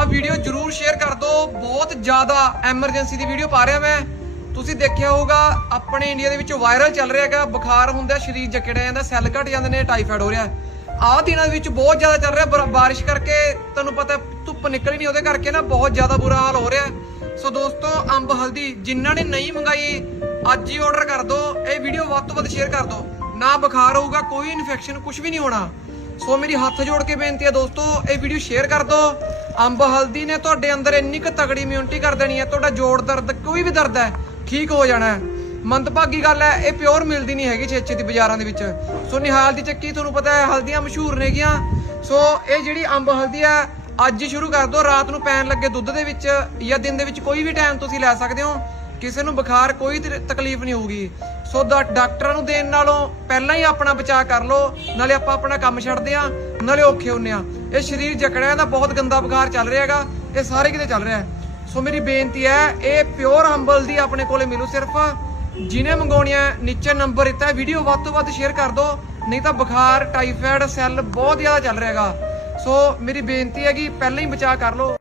ਆਹ ਵੀਡੀਓ ਜਰੂਰ ਸ਼ੇਅਰ ਕਰ ਦਿਓ। ਬਹੁਤ ਜ਼ਿਆਦਾ ਐਮਰਜੈਂਸੀ ਦੀ ਵੀਡੀਓ ਪਾ ਰਿਹਾ ਮੈਂ। ਤੁਸੀਂ ਦੇਖਿਆ ਹੋਊਗਾ, ਆਪਣੇ ਇੰਡੀਆ ਦੇ ਵਿੱਚ ਵਾਇਰਲ ਚੱਲ ਰਿਹਾ ਹੈਗਾ। ਬੁਖਾਰ ਹੁੰਦਾ, ਸਰੀਰ ਜਕੜਿਆ ਜਾਂਦਾ ਸੈੱਲ ਘਟ ਜਾਂਦੇ ਨੇ ਟਾਈਫਾਇਡ ਹੋ ਰਿਹਾ। ਆਹ ਦਿਨਾਂ ਦੇ ਵਿੱਚ ਬਹੁਤ ਜ਼ਿਆਦਾ ਚੱਲ ਰਿਹਾ ਬਾਰਿਸ਼ ਕਰਕੇ। ਤੁਹਾਨੂੰ ਪਤਾ, ਧੁੱਪ ਨਿਕਲ ਨਹੀਂ ਉਹਦੇ ਕਰਕੇ ਨਾ, ਬਹੁਤ ਜ਼ਿਆਦਾ ਬੁਰਾ ਹਾਲ ਹੋ ਰਿਹਾ। ਸੋ ਦੋਸਤੋ, ਅੰਬ ਹਲਦੀ, ਜਿਨ੍ਹਾਂ ਨੇ ਨਹੀਂ ਮੰਗਾਈ, ਅੱਜ ਹੀ ਆਰਡਰ ਕਰ ਦਿਓ। ਇਹ ਵੀਡੀਓ ਵੱਧ ਤੋਂ ਵੱਧ ਸ਼ੇਅਰ ਕਰ ਦਿਓ। ਨਾ ਬੁਖਾਰ ਹੋਊਗਾ, ਕੋਈ ਇਨਫੈਕਸ਼ਨ ਕੁਝ ਵੀ ਨਹੀਂ ਹੋਣਾ। ਸੋ ਮੇਰੀ ਹੱਥ ਜੋੜ ਕੇ ਬੇਨਤੀ ਹੈ ਦੋਸਤੋ, ਇਹ ਵੀਡੀਓ ਸ਼ੇਅਰ ਕਰ ਦਿਓ। ਅੰਬ ਹਲਦੀ ਨੇ ਤੁਹਾਡੇ ਅੰਦਰ ਇੰਨੀ ਕੁ ਤਗੜੀ ਇਮਿਊਨਿਟੀ ਕਰ ਦੇਣੀ ਹੈ, ਤੁਹਾਡਾ ਜੋੜ ਦਰਦ ਕੋਈ ਵੀ ਦਰਦ ਹੈ, ਠੀਕ ਹੋ ਜਾਣਾ ਹੈ। ਮੰਦਭਾਗੀ ਗੱਲ ਹੈ, ਇਹ ਪਿਓਰ ਮਿਲਦੀ ਨਹੀਂ ਹੈਗੀ ਛੇਛੇ ਦੀ ਬਾਜ਼ਾਰਾਂ ਦੇ ਵਿੱਚ। ਸੋ ਨਿਹਾਲ ਦੀ ਚੱਕੀ ਤੁਹਾਨੂੰ ਪਤਾ ਹੈ, ਹਲਦੀਆਂ ਮਸ਼ਹੂਰ ਨੇਗੀਆਂ। ਸੋ ਇਹ ਜਿਹੜੀ ਅੰਬ ਹਲਦੀ ਹੈ, ਅੱਜ ਸ਼ੁਰੂ ਕਰ ਦਿਓ, ਰਾਤ ਨੂੰ ਪੈਣ ਲੱਗੇ ਦੁੱਧ ਦੇ ਵਿੱਚ ਜਾਂ ਦਿਨ ਦੇ ਵਿੱਚ ਕੋਈ ਵੀ ਟਾਈਮ ਤੁਸੀਂ ਲੈ ਸਕਦੇ ਹੋ, ਕਿਸੇ ਨੂੰ ਬੁਖਾਰ ਕੋਈ ਤਕਲੀਫ ਨਹੀਂ ਹੋਊਗੀ। ਸੋ ਦਾ, ਡਾਕਟਰਾਂ ਨੂੰ ਦੇਣ ਨਾਲੋਂ ਪਹਿਲਾਂ ਹੀ ਆਪਣਾ ਬਚਾਅ ਕਰ ਲਓ, ਨਾਲੇ ਆਪਾਂ ਆਪਣਾ ਕੰਮ ਛੱਡਦੇ ਆ ਨਾਲੇ ਔਖੇ ਹੁੰਨੇ ਆ ਇਹ ਸਰੀਰ ਜਕੜਿਆ ਦਾ ਬਹੁਤ ਗੰਦਾ ਬੁਖਾਰ ਚੱਲ ਰਿਹਾ ਹੈਗਾ, ਇਹ ਸਾਰੇ ਕਿਤੇ ਚੱਲ ਰਿਹਾ ਹੈ। ਸੋ ਮੇਰੀ ਬੇਨਤੀ ਹੈ, ਇਹ ਪਿਓਰ ਹੰਬਲ ਦੀ ਆਪਣੇ ਕੋਲੇ ਮਿਲੂ ਸਿਰਫ। ਜਿਹਨੇ ਮੰਗਾਉਣੀ ਹੈ, ਨੀਚੇ ਨੰਬਰ ਦਿੱਤਾ ਹੈ ਵੀਡੀਓ ਵੱਧ ਤੋਂ ਵੱਧ ਸ਼ੇਅਰ ਕਰ ਦਿਓ। ਨਹੀਂ ਤਾਂ ਬੁਖਾਰ ਟਾਈਫਾਇਡ ਸੈੱਲ ਬਹੁਤ ਜ਼ਿਆਦਾ ਚੱਲ ਰਿਹਾ ਹੈਗਾ। ਸੋ ਮੇਰੀ ਬੇਨਤੀ ਹੈ ਕਿ ਪਹਿਲਾਂ ਹੀ ਬਚਾਅ ਕਰ ਲਓ।